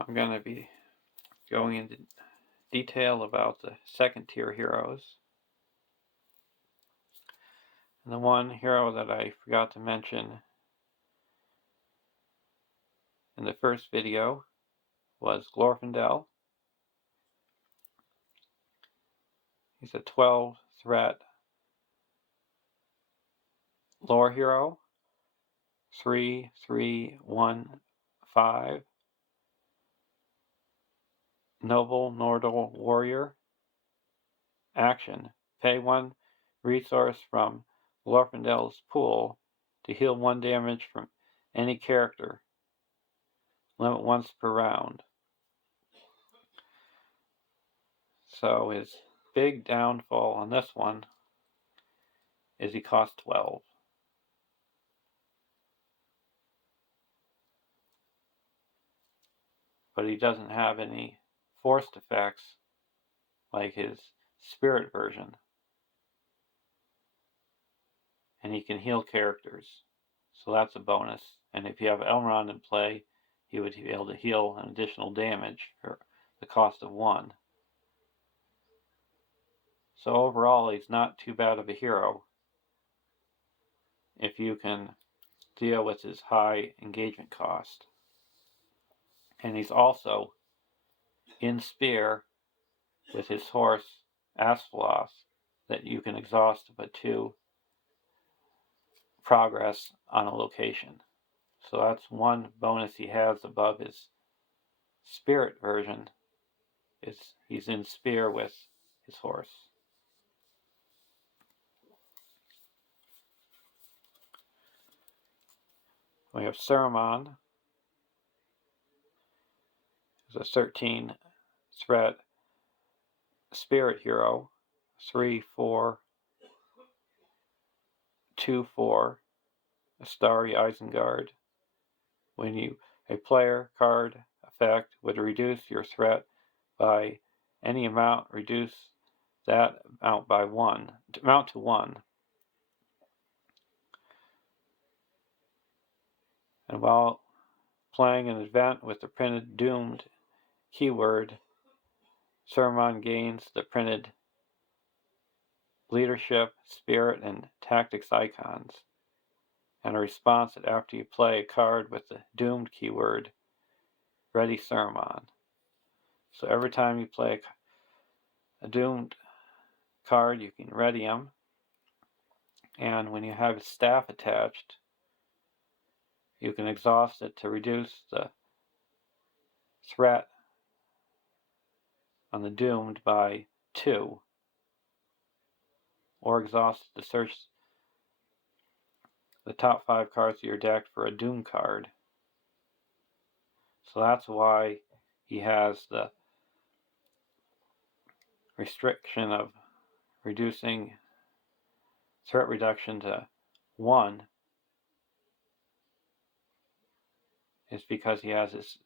I'm going to be going into detail about the second tier heroes. And the one hero that I forgot to mention in the first video was Glorfindel. He's a 12 threat lore hero, 3/3/1/5, noble Nordal warrior. Action: pay 1 resource from Glorfindel's pool to heal 1 damage from any character. Limit once per round. So his big downfall on this one is he costs 12. But he doesn't have any forced effects like his spirit version. And he can heal characters. So that's a bonus. And if you have Elrond in play, he would be able to heal an additional damage for the cost of 1. So overall, he's not too bad of a hero if you can deal with his high engagement cost. And he's also in Spear with his horse Asploth that you can exhaust to put 2 progress on a location. So that's one bonus he has above his spirit version, is he's in Spear with his horse. We have Saruman, who's a 13 threat spirit hero, 3/4/2/4, a starry Isengard. When a player card effect would reduce your threat by any amount, reduce that amount by 1, amount to 1. And while playing an event with the printed doomed keyword, Saruman gains the printed leadership, spirit, and tactics icons, and a response that after you play a card with the doomed keyword, ready Saruman. So every time you play a doomed card, you can ready him, and when you have his staff attached, you can exhaust it to reduce the threat on the doomed by 2, or exhaust it to search the top 5 cards of your deck for a doom card. So that's why he has the restriction of reducing threat reduction to 1, is because he has his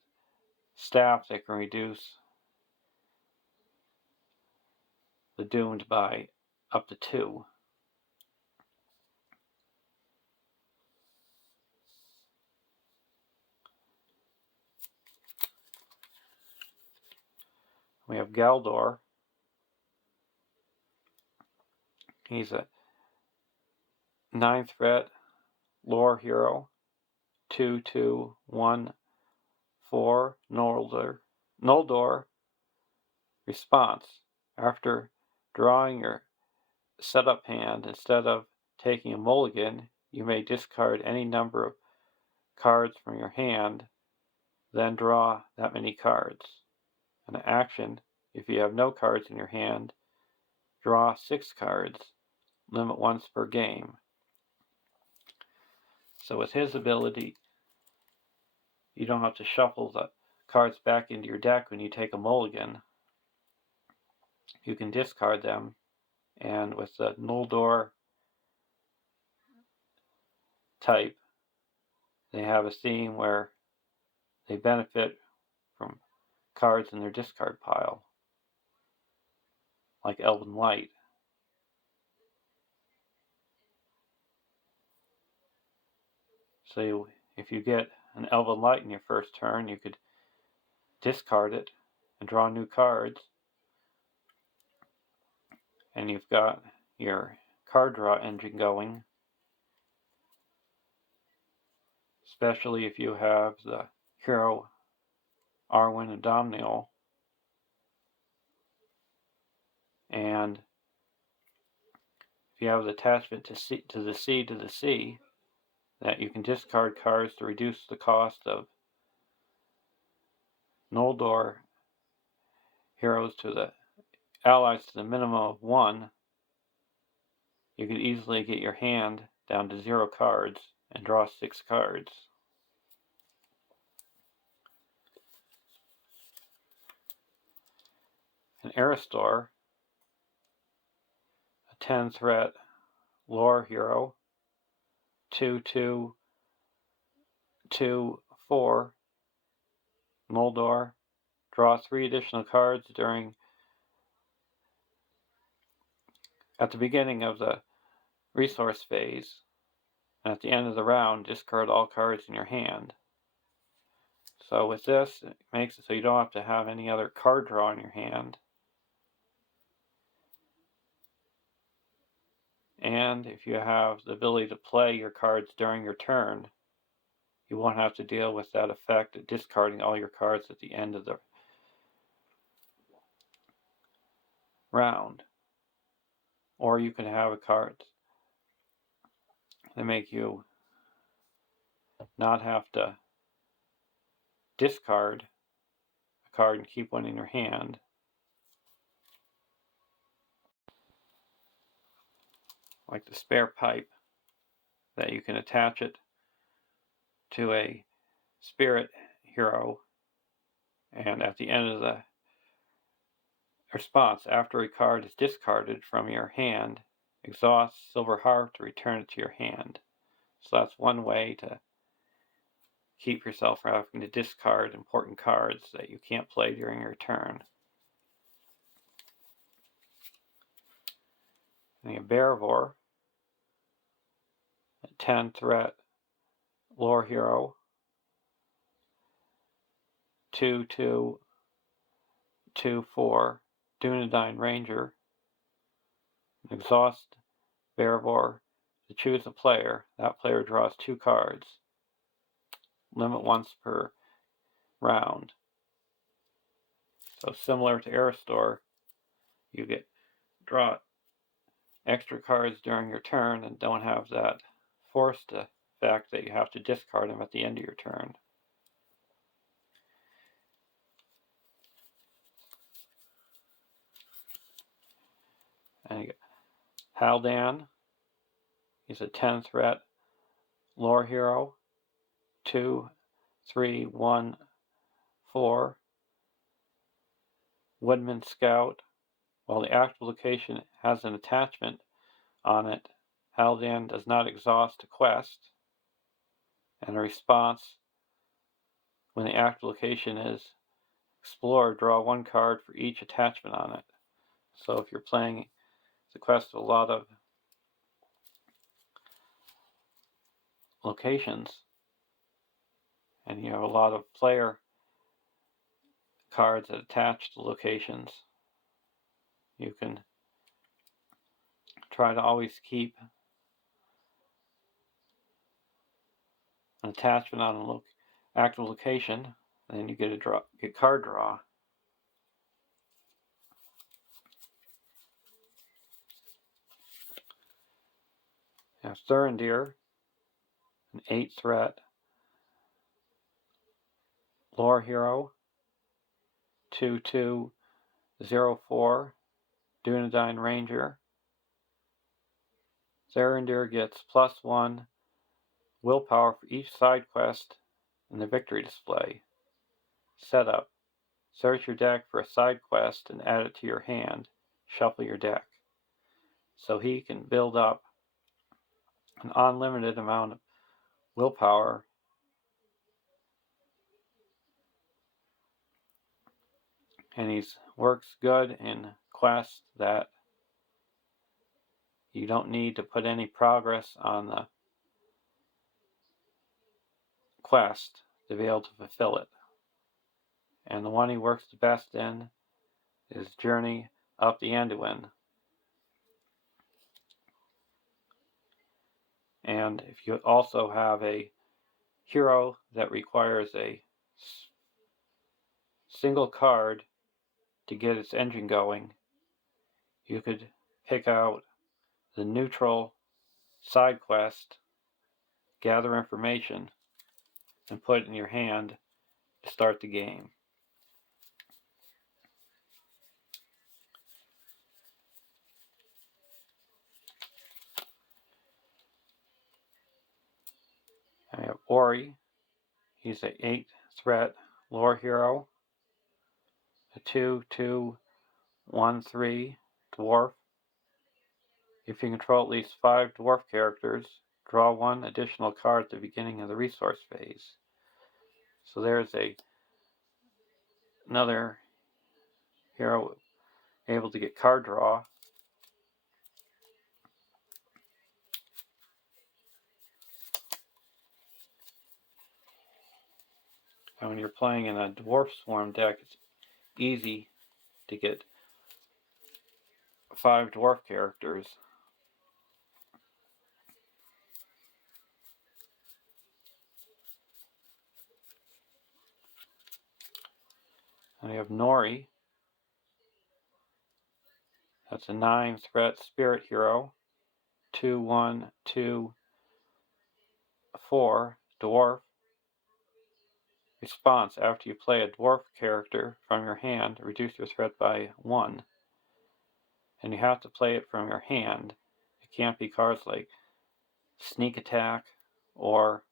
staff that can reduce the doomed by up to 2. We have Galdor. He's a 9 threat lore hero, 2/2/1/4 Noldor. Response: after drawing your setup hand, instead of taking a mulligan, you may discard any number of cards from your hand, then draw that many cards. An action: if you have no cards in your hand, draw 6 cards, limit once per game. So with his ability, you don't have to shuffle the cards back into your deck when you take a mulligan. You can discard them, and with the Noldor type, they have a theme where they benefit from cards in their discard pile, like Elven Light. So if you get an Elven Light in your first turn, you could discard it and draw new cards. And you've got your card draw engine going, especially if you have the Hero Arwen and Domniel. And if you have the attachment to the sea, that you can discard cards to reduce the cost of Noldor heroes to the allies to the minimum of 1, you could easily get your hand down to 0 cards and draw 6 cards. An Aristor, a 10 threat lore hero, 2/2/2/4 Noldor, draw 3 additional cards at the beginning of the resource phase, and at the end of the round, discard all cards in your hand. So with this, it makes it so you don't have to have any other card draw in your hand. And if you have the ability to play your cards during your turn, you won't have to deal with that effect of discarding all your cards at the end of the round. Or you can have a card that make you not have to discard a card and keep one in your hand. Like the spare pipe, that you can attach it to a spirit hero, and at the end of the response, after a card is discarded from your hand, exhaust Silver Heart to return it to your hand. So that's one way to keep yourself from having to discard important cards that you can't play during your turn. And a Bearvor, a 10 threat lore hero, 2/2/2/4 Dunedain Ranger. Exhaust Bearvor to choose a player. That player draws 2 cards. Limit once per round. So similar to Aristor, you draw extra cards during your turn and don't have that forced effect that you have to discard them at the end of your turn. And you get Haldan. He's a 10 threat lore hero, 2/3/1/4 Woodman Scout. While the active location has an attachment on it, Haldan does not exhaust a quest, and a response when the active location is explored, draw 1 card for each attachment on it. So if you're playing the quest with a lot of locations and you have a lot of player cards that attach to locations, you can try to always keep an attachment on an active location, and then you get card draw. Now Thurindir, an 8 threat lore hero, 2/2/0/4 Dunedain Ranger. Thurindir gets +1 willpower for each side quest in the victory display. Setup: search your deck for a side quest and add it to your hand. Shuffle your deck. So he can build up an unlimited amount of willpower and he works good in quests that you don't need to put any progress on the quest to be able to fulfill it. and the one he works the best in is Journey Up the Anduin. And if you also have a hero that requires a single card to get its engine going, you could pick out the neutral side quest, gather information, and put it in your hand to start the game. I have Ori. He's an 8 threat lore hero, a 2/2/1/3 dwarf. If you control at least 5 dwarf characters, draw 1 additional card at the beginning of the resource phase. So there's another hero able to get card draw. And when you're playing in a dwarf swarm deck, it's easy to get 5 dwarf characters. And I have Nori. That's a 9 threat spirit hero, 2/1/2/4 dwarf. Response: after you play a dwarf character from your hand, reduce your threat by 1. And you have to play it from your hand. It can't be cards like Sneak Attack or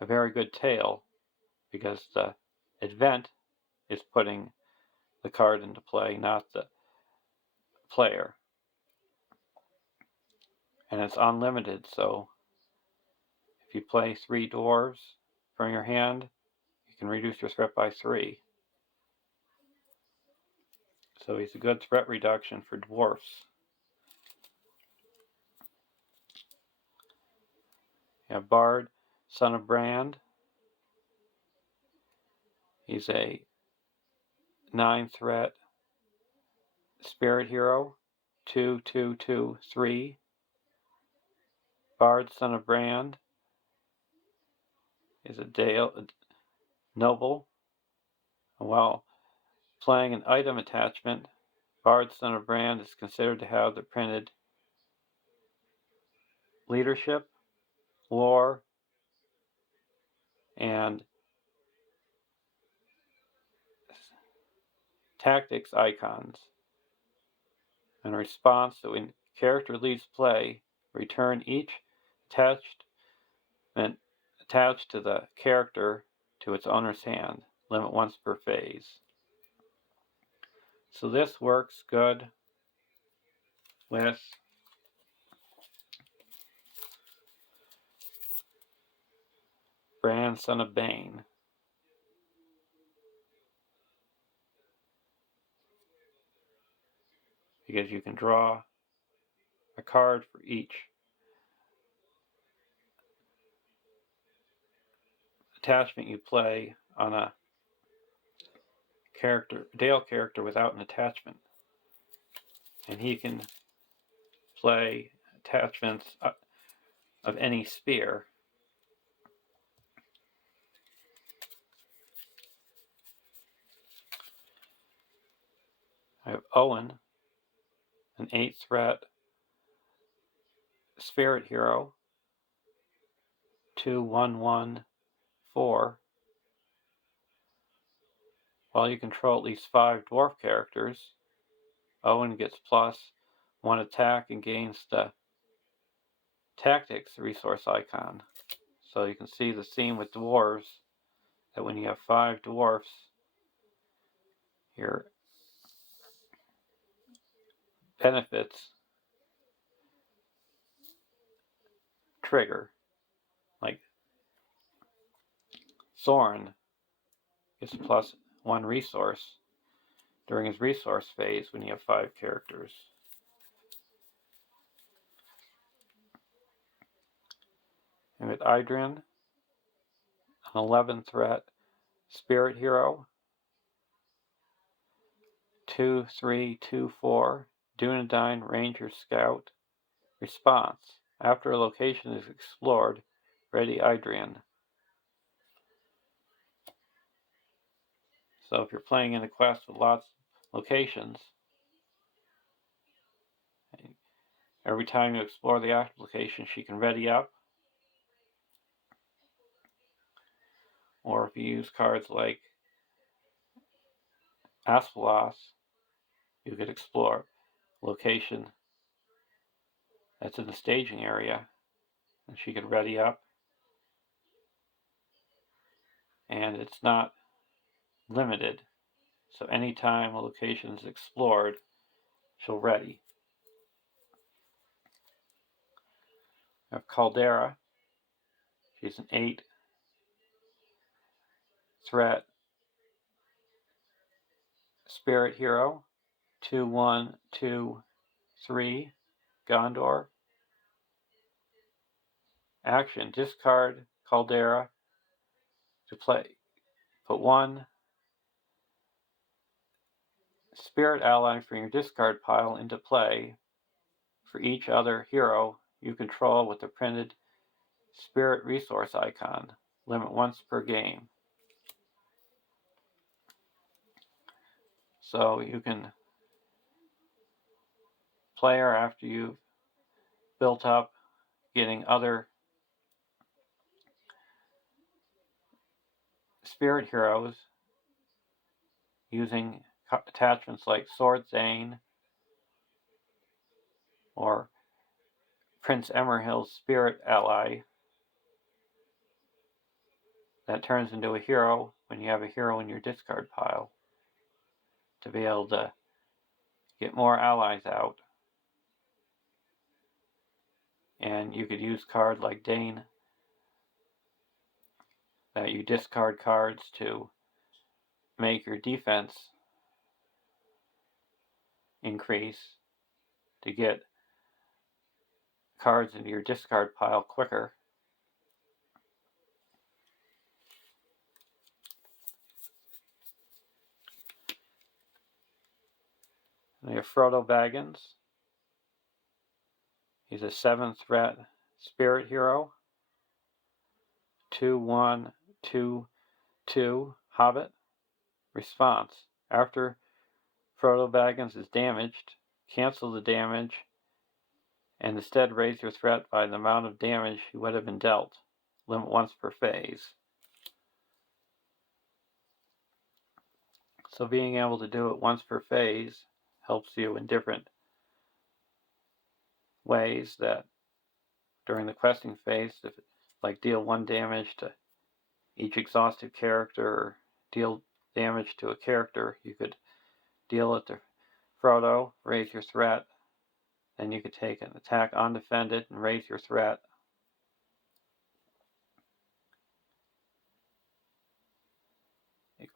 a very good tail, because the event is putting the card into play, not the player. And it's unlimited, so if you play 3 dwarves from your hand, you can reduce your threat by 3. So he's a good threat reduction for dwarfs. You have Bard, Son of Brand. He's a 9 threat spirit hero, 2/2/2/3. Bard, Son of Brand is a noble. While playing an item attachment, Bard, Son of Brand is considered to have the printed leadership, lore, and tactics icons. In response to when character leaves play, return each attachment attached to the character to its owner's hand. Limit once per phase. So this works good with Bran, Son of Bane. Because you can draw a card for each attachment you play on a Dale character without an attachment. And he can play attachments of any sphere. I have Owen, an 8 threat spirit hero, 2/1/1/4. While you control at least 5 dwarf characters, Owen gets +1 attack and gains the tactics resource icon. So you can see the theme with dwarves, that when you have 5 dwarfs, your benefits trigger. Like Soren gets +1 resource during his resource phase when you have 5 characters. And with Idrin, an 11 threat Spirit Hero. 2324 Dunedain Ranger Scout. Response: after a location is explored, ready Adrian. So if you're playing in a quest with lots of locations, every time you explore the active location, she can ready up. Or if you use cards like Aspelos, you could explore a location that's in the staging area, and she could ready up. And it's not limited, so anytime a location is explored, she'll ready. We have Caldera. She's an 8 threat Spirit Hero. 2123 Gondor. Action: discard Caldera to play. Put one spirit ally from your discard pile into play for each other hero you control with the printed spirit resource icon. Limit once per game. So you can play her after you've built up getting other spirit heroes using attachments like Sword Zane or Prince Emerhild's spirit ally that turns into a hero when you have a hero in your discard pile to be able to get more allies out. And you could use cards like Dane that you discard cards to make your defense increase to get cards into your discard pile quicker. And we have Frodo Baggins. He's a 7 threat spirit hero. 2122 Hobbit. Response: after Frodo Baggins is damaged, cancel the damage and instead raise your threat by the amount of damage you would have been dealt. Limit once per phase. So being able to do it once per phase helps you in different ways. That during the questing phase, if like deal 1 damage to each exhausted character or deal damage to a character, you could deal it to Frodo, raise your threat, then you could take an attack undefended and raise your threat.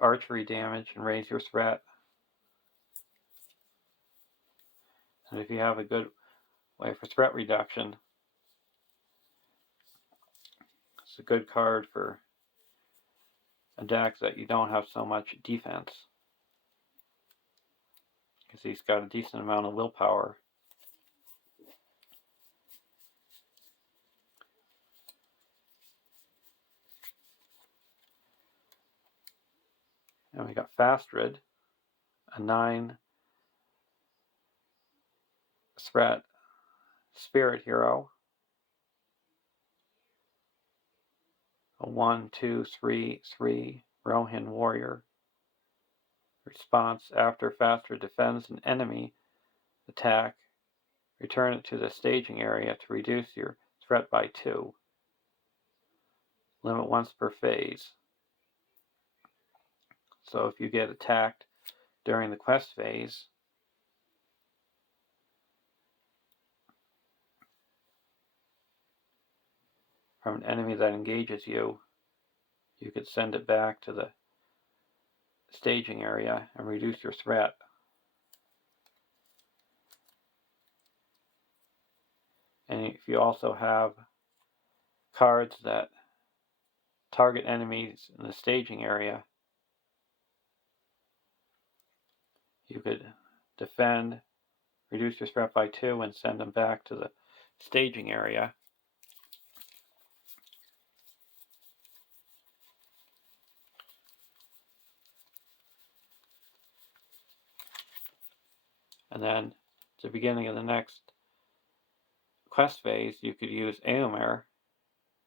Archery damage and raise your threat. And if you have a good way for threat reduction, it's a good card for a deck that you don't have so much defense, because he's got a decent amount of willpower. And we got Fastred, a 9 threat spirit hero. A 1/2/3/3 Rohan warrior. Response: after Fastred defends an enemy attack, return it to the staging area to reduce your threat by 2. Limit once per phase. So if you get attacked during the quest phase, from an enemy that engages you, you could send it back to the staging area and reduce your threat. And if you also have cards that target enemies in the staging area, you could defend, reduce your threat by 2, and send them back to the staging area. And then at the beginning of the next quest phase, you could use Eomer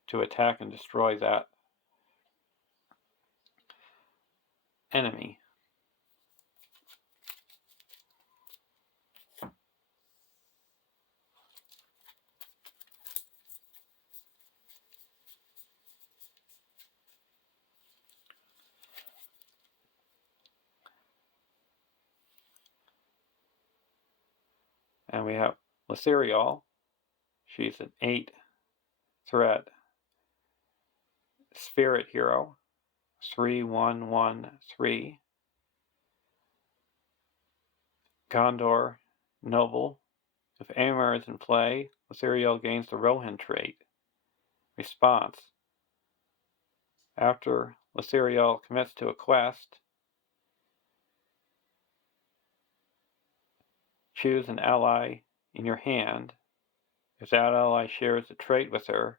to attack and destroy that enemy. And we have LOTR. She's an 8 threat spirit hero, 3/1/1/3. Gondor Noble. If Eomer is in play, LOTR gains the Rohan trait. Response. After LOTR commits to a quest, choose an ally in your hand. If that ally shares a trait with her,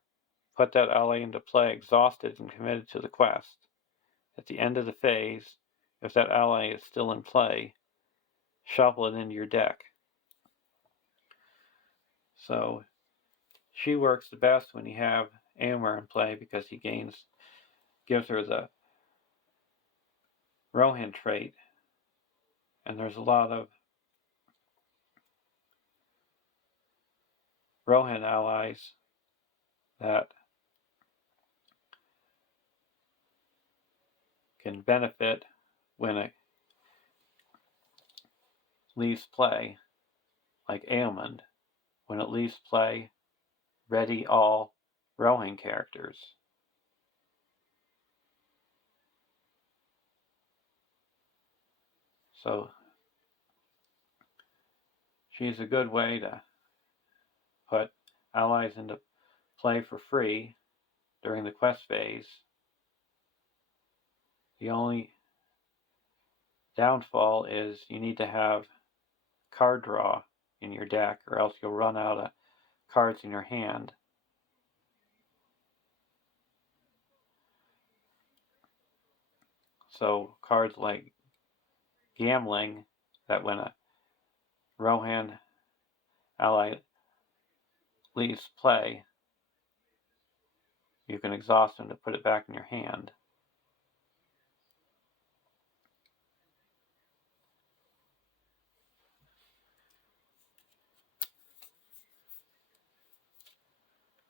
put that ally into play exhausted and committed to the quest. At the end of the phase, if that ally is still in play, shuffle it into your deck. So she works the best when you have Eomer in play because he gives her the Rohan trait, and there's a lot of Rohan allies that can benefit when it leaves play, like Aemond, when it leaves play, ready all Rohan characters. So she's a good way to put allies into play for free during the quest phase. The only downfall is you need to have card draw in your deck, or else you'll run out of cards in your hand. So cards like Gambling, that when a Rohan ally leaves play, you can exhaust them to put it back in your hand.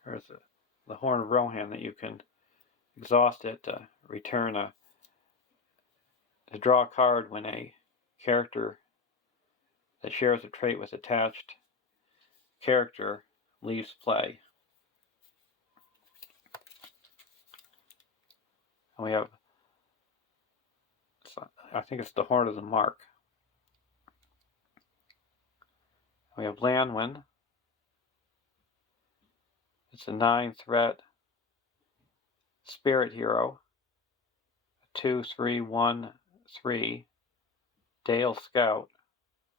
There's the Horn of Rohan that you can exhaust it to to draw a card when a character that shares a trait with attached character leaves play. And we have, I think it's the Horn of the Mark. We have Lanwin. It's a 9 threat spirit hero, 2/3/1/3 Dale Scout,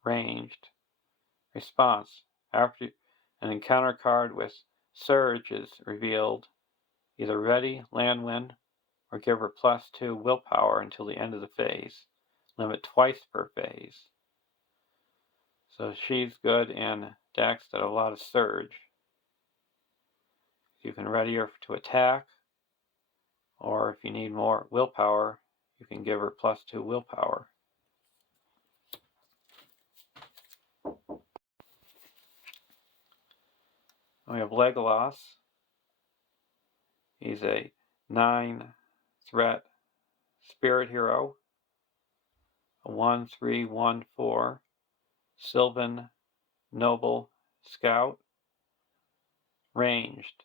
ranged. Response. After an encounter card with Surge is revealed, either ready Lanwin or give her +2 willpower until the end of the phase. Limit twice per phase. So she's good in decks that have a lot of Surge. You can ready her to attack, or if you need more willpower, you can give her +2 willpower. We have Legolas. He's a 9 threat spirit hero, a 1/3/1/4 Sylvan Noble Scout, ranged.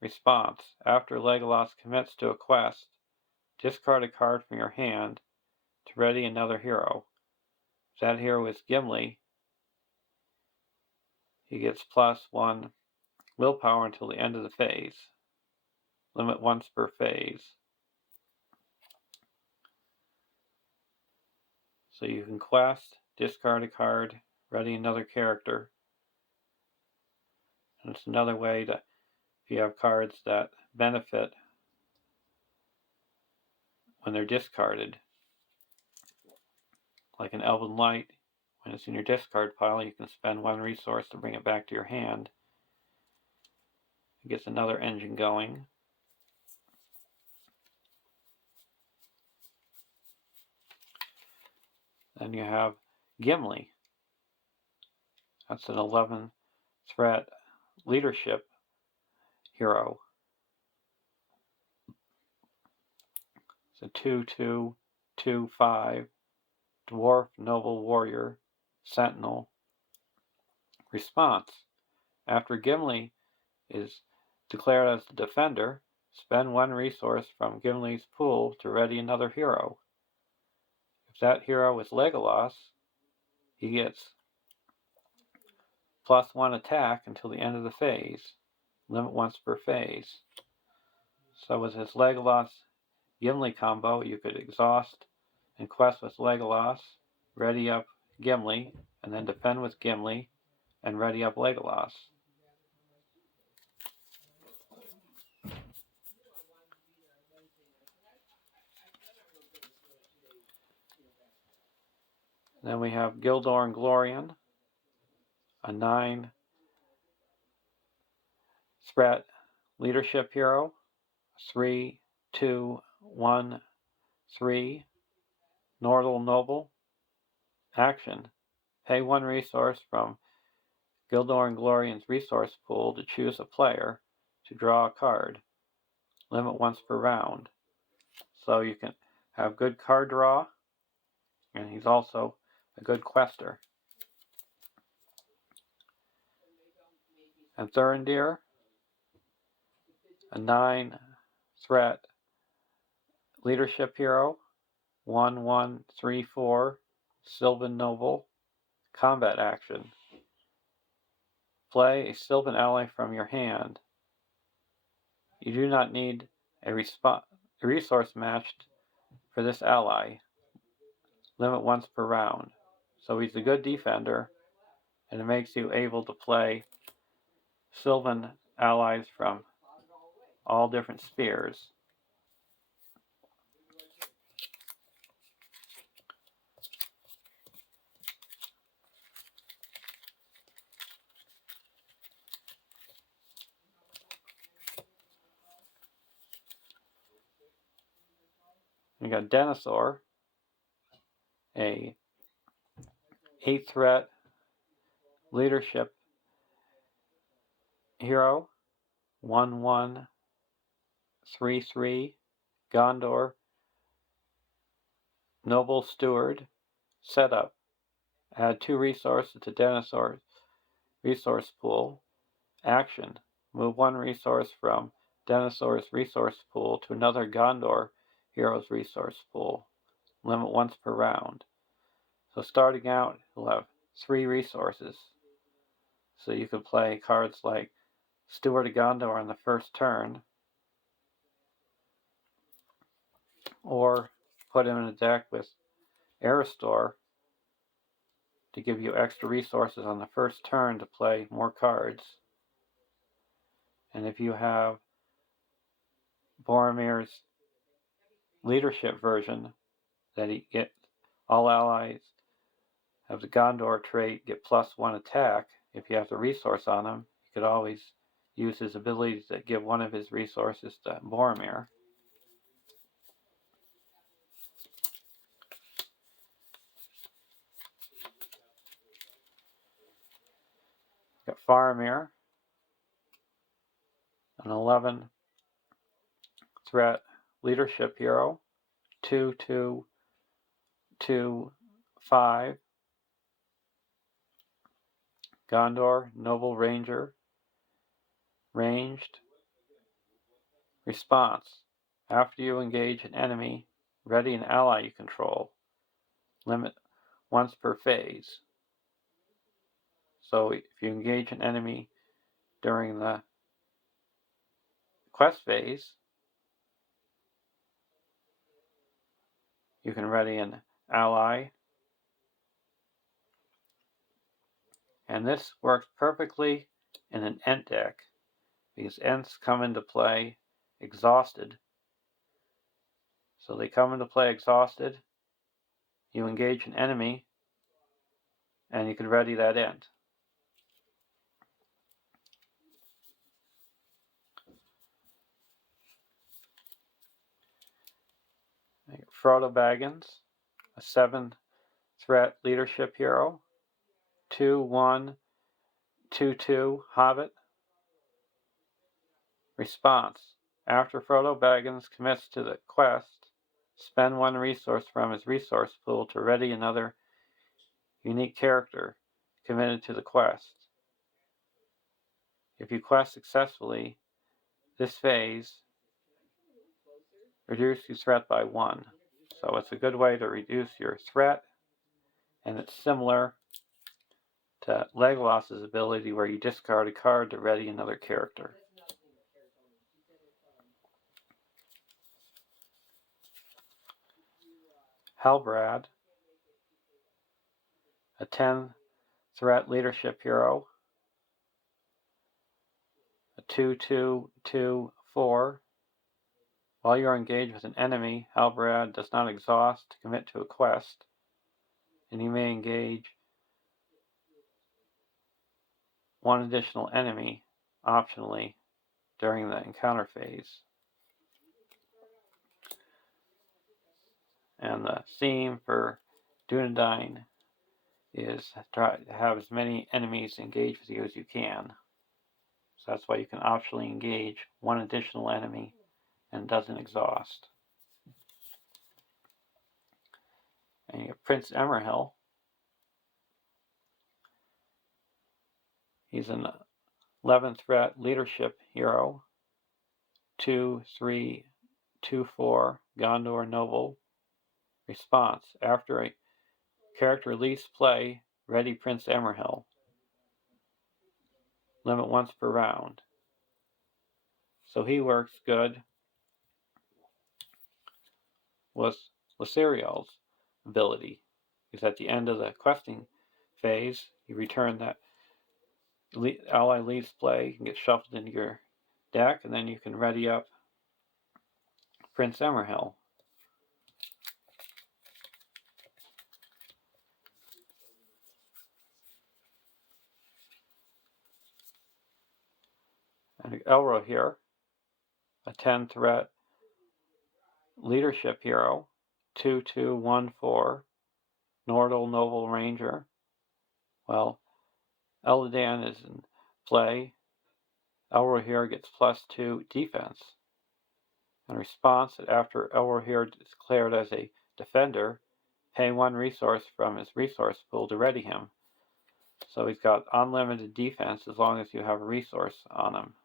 Response. After Legolas commits to a quest, discard a card from your hand to ready another hero. If that hero is Gimli, he gets +1 willpower until the end of the phase. Limit once per phase. So you can quest discard a card, ready another character. And it's another way to, if you have cards that benefit when they're discarded, like an Elven Light, when it's in your discard pile, you can spend 1 resource to bring it back to your hand. It gets another engine going. Then you have Gimli. That's an 11 threat leadership hero. It's a 2/2/2/5 dwarf noble warrior sentinel. Response: after Gimli is declared as the defender, spend 1 resource from Gimli's pool to ready another hero. If that hero is Legolas, he gets +1 attack until the end of the phase. Limit once per phase. So with his Legolas Gimli combo, you could exhaust and quest with Legolas, ready up Gimli, and then defend with Gimli, and ready up Legolas. Then we have Gildor and Glorian, a 9 threat leadership hero, 3/2/1/3 Nordal Noble. Action: pay 1 resource from Gildor and Glorian's resource pool to choose a player to draw a card. Limit once per round. So you can have good card draw, and he's also a good quester. And Thurindir, a 9 threat leadership hero, 1/1/3/4 Sylvan Noble. Combat action: play a Sylvan ally from your hand. You do not need a resource matched for this ally. Limit once per round. So he's a good defender, and it makes you able to play Sylvan allies from all different spheres. You got Denethor, a 8 threat leadership hero, 1/1/3/3 Gondor Noble Steward. Setup: add 2 resources to Denethor's resource pool. Action: move 1 resource from Denethor's resource pool to another Gondor hero's resource pool. Limit once per round. So starting out, you'll have 3 resources. So you could play cards like Steward of Gondor on the first turn, or put him in a deck with Aristor to give you extra resources on the first turn to play more cards. And if you have Boromir's leadership version, that he get all allies have the Gondor trait, get +1 attack. If you have the resource on him, you could always use his abilities to give 1 of his resources to Boromir. Got Faramir, an 11 threat leadership hero, 2/2/2/5 Gondor Noble Ranger. Ranged. Response: after you engage an enemy, ready an ally you control. Limit once per phase. So if you engage an enemy during the quest phase, you can ready an ally And this works perfectly in an Ent deck, because Ents come into play exhausted. So they come into play exhausted, you engage an enemy, and you can ready that Ent. Frodo Baggins, a 7-threat leadership hero, 2/1, 2/2 Hobbit. Response: after Frodo Baggins commits to the quest, spend 1 resource from his resource pool to ready another unique character committed to the quest. If you quest successfully, this phase reduces your threat by 1. So it's a good way to reduce your threat, and it's similar to Legolas's ability where you discard a card to ready another character. Halbrand, a 10-threat leadership hero, a 2/2/2/4. While you are engaged with an enemy, Halbrand does not exhaust to commit to a quest, and you may engage 1 additional enemy, optionally, during the encounter phase. And the theme for Dunedain is try to have as many enemies engage with you as you can. So that's why you can optionally engage 1 additional enemy and it doesn't exhaust. And you have Prince Emerhill. He's an 11th threat leadership hero, 2/3/2/4 Gondor Noble. Response: after a character leaves play, ready Prince Emerhill. Limit once per round. So he works good with Laserial's ability, because at the end of the questing phase, you return that ally leaves play and get shuffled into your deck, and then you can ready up Prince Emerhill. And Elro here, a 10-threat leadership hero, 2/2/1/4 Nordal Noble Ranger. Well, Eladan is in play. Elrohir gets +2 defense. In response, that after Elrohir is declared as a defender, pay 1 resource from his resource pool to ready him. So he's got unlimited defense as long as you have a resource on him.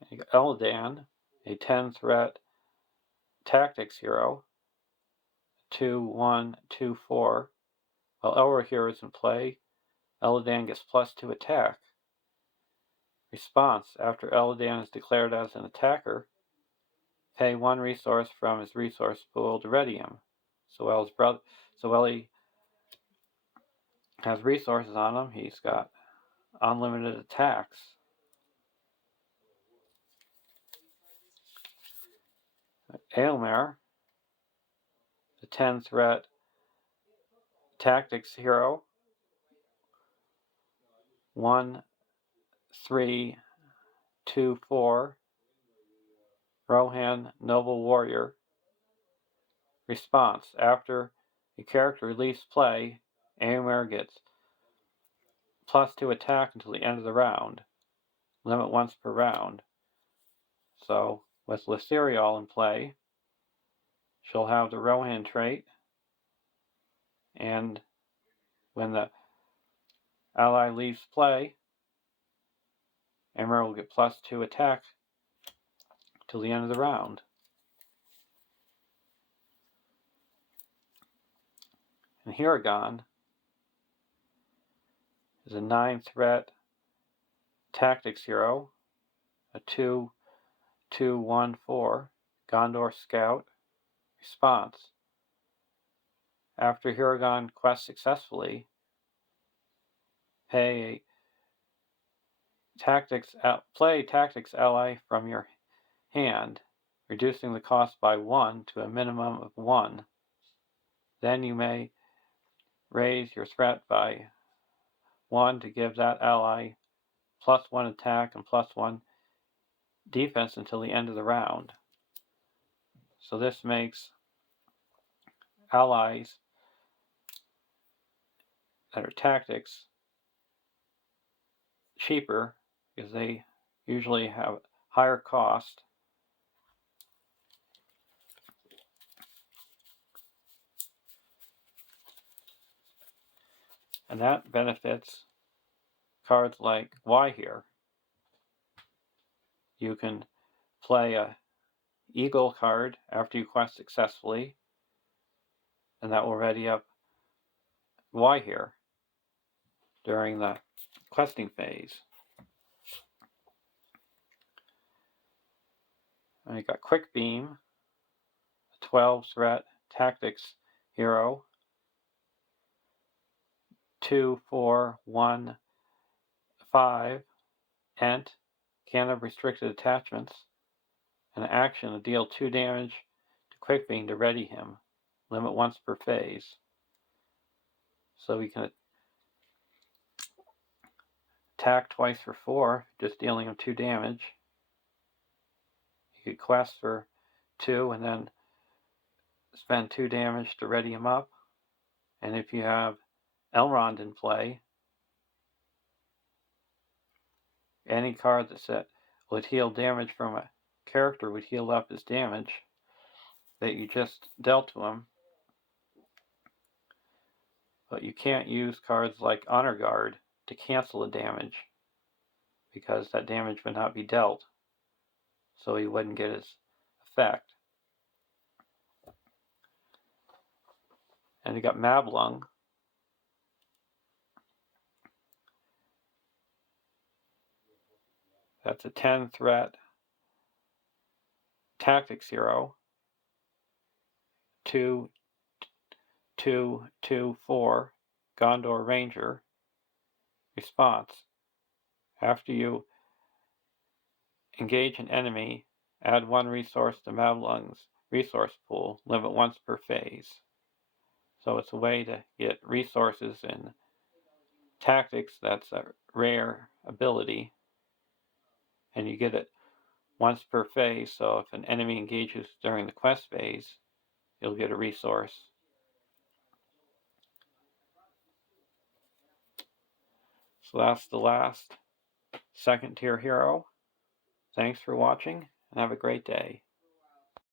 And you got Eladan, a 10-threat tactics hero, 2/1/2/4. While Elrohir is in play, Eladan gets +2 attack. Response: after Eladan is declared as an attacker, pay 1 resource from his resource pool to ready him. So while he has resources on him, he's got unlimited attacks. Aelmer, the 10-threat tactics hero, 1/3/2/4 Rohan Noble Warrior. Response: after a character leaves play, Aelmer gets +2 attack until the end of the round. Limit once per round. So with Laserial in play, she'll have the Rohan trait, and when the ally leaves play, Aelmer will get +2 attack till the end of the round. And Hiragon is a 9-threat tactics hero, a 2/2/1/4 Gondor Scout. Response: After Hero Gone quest successfully, play Tactics ally from your hand, reducing the cost by 1 to a minimum of 1. Then you may raise your threat by 1 to give that ally +1 attack and +1 defense until the end of the round. So this makes allies that are tactics cheaper because they usually have higher cost. And that benefits cards like Y here. You can play a Eagle card after you quest successfully, and that will ready up Y here during the questing phase. And you got Quick Beam, a 12 threat tactics hero, 2, 4, 1, 5, Ent, can't have restricted attachments, and action to deal 2 damage to Quick Beam to ready him, limit once per phase. So we can attack twice for 4, just dealing him 2 damage. You could quest for 2 and then spend 2 damage to ready him up. And if you have Elrond in play, any card that would heal damage from a character would heal up his damage that you just dealt to him. But you can't use cards like Honor Guard to cancel the damage because that damage would not be dealt, so he wouldn't get his effect. And you got Mablung. That's a 10 threat tactics hero. 2, 2, 2, 4 Gondor Ranger. Response: after you engage an enemy, add 1 resource to Mablung's resource pool, limit once per phase. So it's a way to get resources in tactics. That's a rare ability, and you get it once per phase. So if an enemy engages during the quest phase, you'll get a resource. So that's the last second tier hero. Thanks for watching and have a great day.